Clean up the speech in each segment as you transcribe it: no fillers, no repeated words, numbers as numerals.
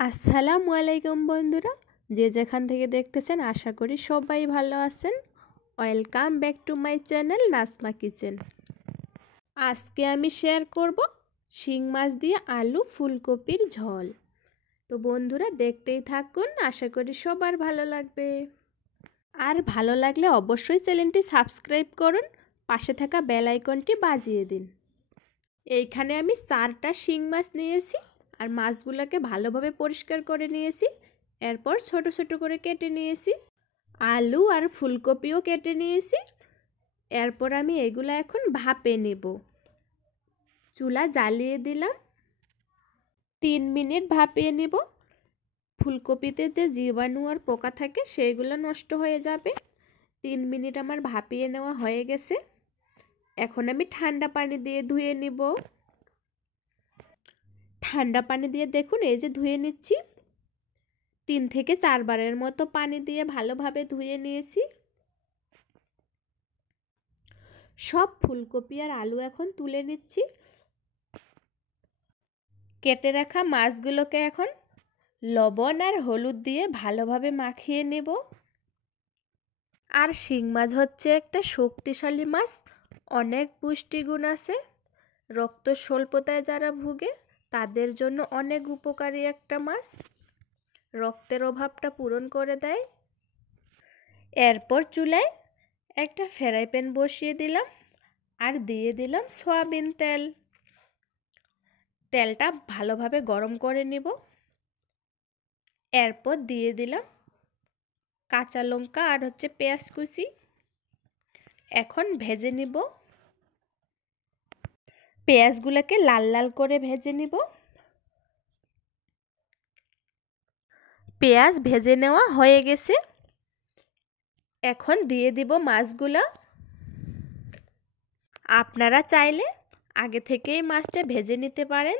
আসসালামু আলাইকুম বন্ধুরা, যে যেখান থেকে দেখতেছেন আশা করি সবাই ভালো আছেন। Welcome back to my channel Nasma kitchen. আজকে আমি শেয়ার করব শিং মাছ দিয়ে আলু ফুলকপির ঝোল। তো বন্ধুরা দেখতেই থাকুন, আশা করি সবার ভালো লাগবে। আর ভালো লাগলে অবশ্যই চ্যানেলটি সাবস্ক্রাইব করুন, পাশে থাকা বেল আইকনটি বাজিয়ে দিন। এইখানে আমি 4টা শিং মাছ নিয়েছি আর মাছগুলোকে ভালোভাবে পরিষ্কার করে নিয়েছি। এরপর ছোট ছোট করে কেটে নিয়েছি। আলু আর ফুলকপিও কেটে নিয়েছি। এরপর আমি এগুলো এখন ভাপে নেব। চুলা জ্বালিয়ে দিলাম। 3 মিনিট ভাপিয়ে নেব। ফুলকপিতে যে জীবাণু আর পোকা থাকে সেগুলো নষ্ট হয়ে যাবে। 3 মিনিট আমার ভাপিয়ে নেওয়া হয়ে গেছে। এখন আমি ঠান্ডা পানি দিয়ে ধুয়ে নিব। ঠান্ডা পানি দিয়ে দেখুন এই যে ধুয়ে নিচ্ছি। 3 থেকে 4 বারের মতো পানি দিয়ে ভালোভাবে ধুয়ে নিয়েছি। সব ফুলকপি আর আলু এখন তুলে নিচ্ছি। কেটে রাখা মাছগুলোকে এখন লবণ আর হলুদ দিয়ে ভালোভাবে মাখিয়ে নেব। আর শিং মাছ হচ্ছে একটা শক্তিশালী মাছ, অনেক পুষ্টিগুণ আছে। রক্ত স্বল্পতায় যারা ভুগে তাদের জন্য অনেক উপকারী একটা মাছ, রক্তের অভাবটা পূরণ করে দেয়। এরপর চুলায় একটা ফ্রাই প্যান বসিয়ে দিলাম আর দিয়ে দিলাম সয়াবিন তেল। তেলটা ভালোভাবে গরম করে নিব। এরপর দিয়ে দিলাম কাঁচা লঙ্কা আর পেঁয়াজ কুচি। এখন ভেজে নিব। পেঁয়াজগুলোকে লাল লাল করে ভেজে নিব। পেঁয়াজ ভেজে নেওয়া হয়ে গেছে। এখন দিয়ে দিব মাছগুলো। আপনারা চাইলে আগে থেকেই মাছটা ভেজে নিতে পারেন,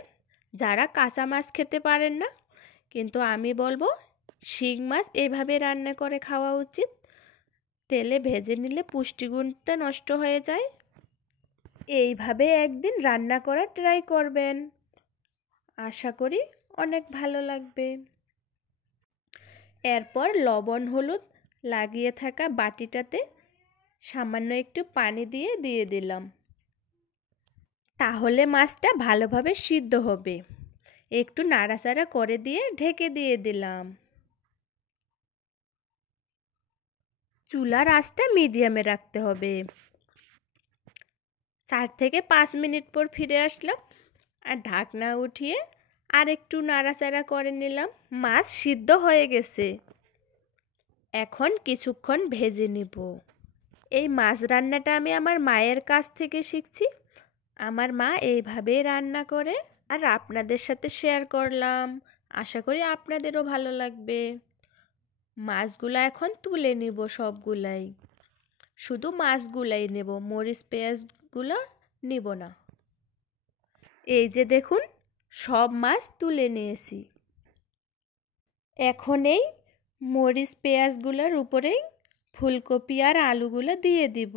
যারা কাঁচা মাছ খেতে পারেন না। কিন্তু আমি বলবো শিং মাছ এইভাবে রান্না করে খাওয়া উচিত। তেলে ভেজে নিলে পুষ্টিগুণটা নষ্ট হয়ে যায়। এইভাবে একদিন রান্না করার ট্রাই করবেন, আশা করি অনেক ভালো লাগবে। এরপর লবণ হলুদ লাগিয়ে থাকা বাটিটাতে সামান্য একটু পানি দিয়ে দিলাম। তাহলে মাছটা ভালোভাবে সিদ্ধ হবে। একটু নাড়াচাড়া করে দিয়ে ঢেকে দিয়ে দিলাম। চুলার আঁচটা মিডিয়ামে রাখতে হবে। 4 থেকে 5 মিনিট পর ফিরে আসলাম আর ঢাকনা উঠিয়ে আর একটু নাড়াচাড়া করে নিলাম। মাছ সিদ্ধ হয়ে গেছে। এখন কিছুক্ষণ ভেজে নিব। এই মাছ রান্নাটা আমি আমার মায়ের কাছ থেকে শিখছি। আমার মা এইভাবেই রান্না করে আর আপনাদের সাথে শেয়ার করলাম। আশা করি আপনাদেরও ভালো লাগবে। মাছগুলো এখন তুলে নিব সবগুলাই। শুধু মাছগুলাই নেব, মরিচ পেঁয়াজগুলো নিব না। এই যে দেখুন সব মাছ তুলে নিয়েছি। এখন এই মরিচ পেঁয়াজগুলোর উপরেই ফুলকপি আর আলুগুলো দিয়ে দিব।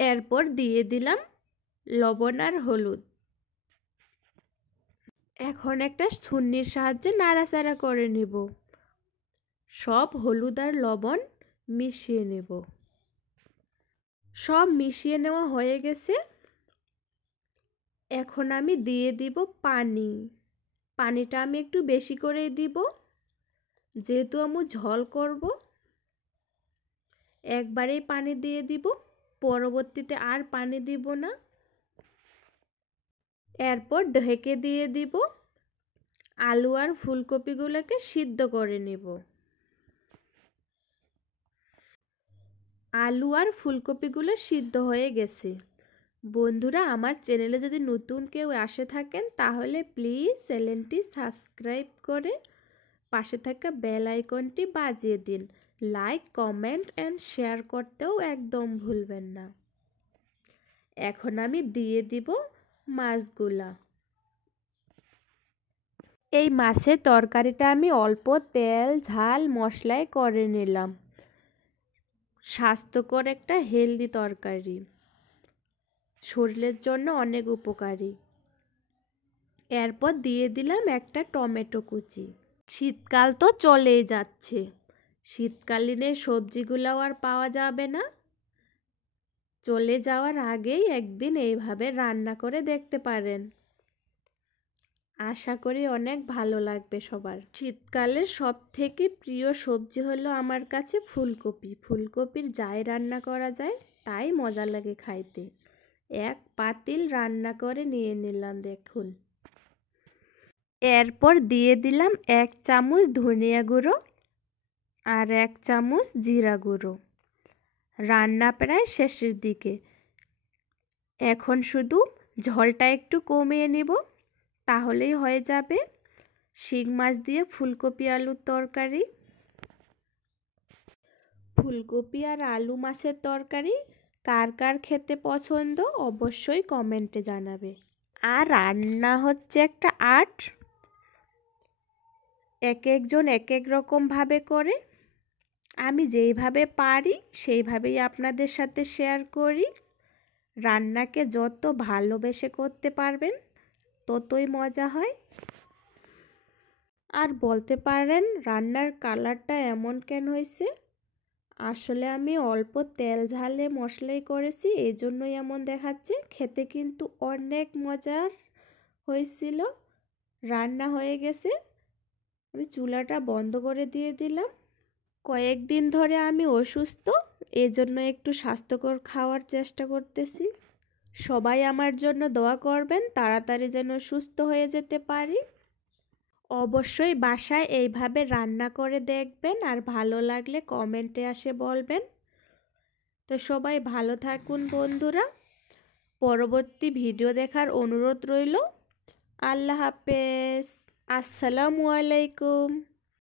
এরপর দিয়ে দিলাম লবণ আর হলুদ। এখন একটা ছুরির সাহায্যে নাড়াচাড়া করে নিব। সব হলুদ আর লবণ মিশিয়ে নেব। সব মিশিয়ে নেওয়া হয়ে গেছে। এখন আমি দিয়ে দিব পানি। পানিটা আমি একটু বেশি করে দিব, যেহেতু আমি ঝোল করব। একবারেই পানি দিয়ে দিব, পরবর্তীতে আর পানি দিব না। এরপর ঢেকে দিয়ে দিব। আলু আর ফুলকপিগুলোকে সিদ্ধ করে নেব। আলু আর ফুলকপিগুলো সিদ্ধ হয়ে গেছে। বন্ধুরা, আমার চ্যানেলে যদি নতুন কেউ আসে থাকেন তাহলে প্লিজ চ্যানেলটি সাবস্ক্রাইব করে পাশে থাকা বেল আইকনটি বাজিয়ে দিন। লাইক কমেন্ট অ্যান্ড শেয়ার করতেও একদম ভুলবেন না। এখন আমি দিয়ে দিব মাছগুলা। এই মাছের তরকারিটা আমি অল্প তেল ঝাল মশলায় করে নিলাম। স্বাস্থ্যকর একটা হেলদি তরকারি, শরীরের জন্য অনেক উপকারী। এরপর দিয়ে দিলাম একটা টমেটো কুচি। শীতকাল তো চলেই যাচ্ছে, শীতকালীন সবজিগুলো আর পাওয়া যাবে না। চলে যাওয়ার আগেই একদিন এইভাবে রান্না করে দেখতে পারেন, আশা করি অনেক ভালো লাগবে সবার। শীতকালের সব থেকে প্রিয় সবজি হলো আমার কাছে ফুলকপি। ফুলকপির যাই রান্না করা যায় তাই মজা লাগে খাইতে। এক পাতিল রান্না করে নিয়ে নিলাম দেখুন। এরপর দিয়ে দিলাম 1 চামচ ধনিয়া গুঁড়ো আর 1 চামচ জিরা গুঁড়ো। রান্না প্রায় শেষের দিকে, এখন শুধু ঝোলটা একটু কমিয়ে নিব, তাহলেই হয়ে যাবে শিং মাছ দিয়ে ফুলকপি আলুর তরকারি। ফুলকপি আর আলু মাছের তরকারি কার কার খেতে পছন্দ অবশ্যই কমেন্টে জানাবে। আর রান্না হচ্ছে একটা আর্ট, এক একজন এক এক রকমভাবে করে। আমি যেইভাবে পারি সেইভাবেই আপনাদের সাথে শেয়ার করি। রান্নাকে যত ভালোবেসে করতে পারবেন ততই মজা হয়। আর বলতে পারেন রান্নার কালারটা এমন কেন হয়েছে, আসলে আমি অল্প তেল ঝালে মশলাই করেছি, এই জন্যই এমন দেখাচ্ছে। খেতে কিন্তু অনেক মজার হয়েছিল। রান্না হয়ে গেছে, আমি চুলাটা বন্ধ করে দিয়ে দিলাম। কয়েকদিন ধরে আমি অসুস্থ, এজন্য একটু স্বাস্থ্যকর খাওয়ার চেষ্টা করতেছি। সবাই আমার জন্য দোয়া করবেন, তাড়াতাড়ি যেন সুস্থ হয়ে যেতে পারি। অবশ্যই বাসায় এইভাবে রান্না করে দেখবেন, আর ভালো লাগলে কমেন্টে আসে বলবেন। তো সবাই ভালো থাকুন বন্ধুরা, পরবর্তী ভিডিও দেখার অনুরোধ রইল। আল্লাহ হাফেজ, আসসালামু আলাইকুম।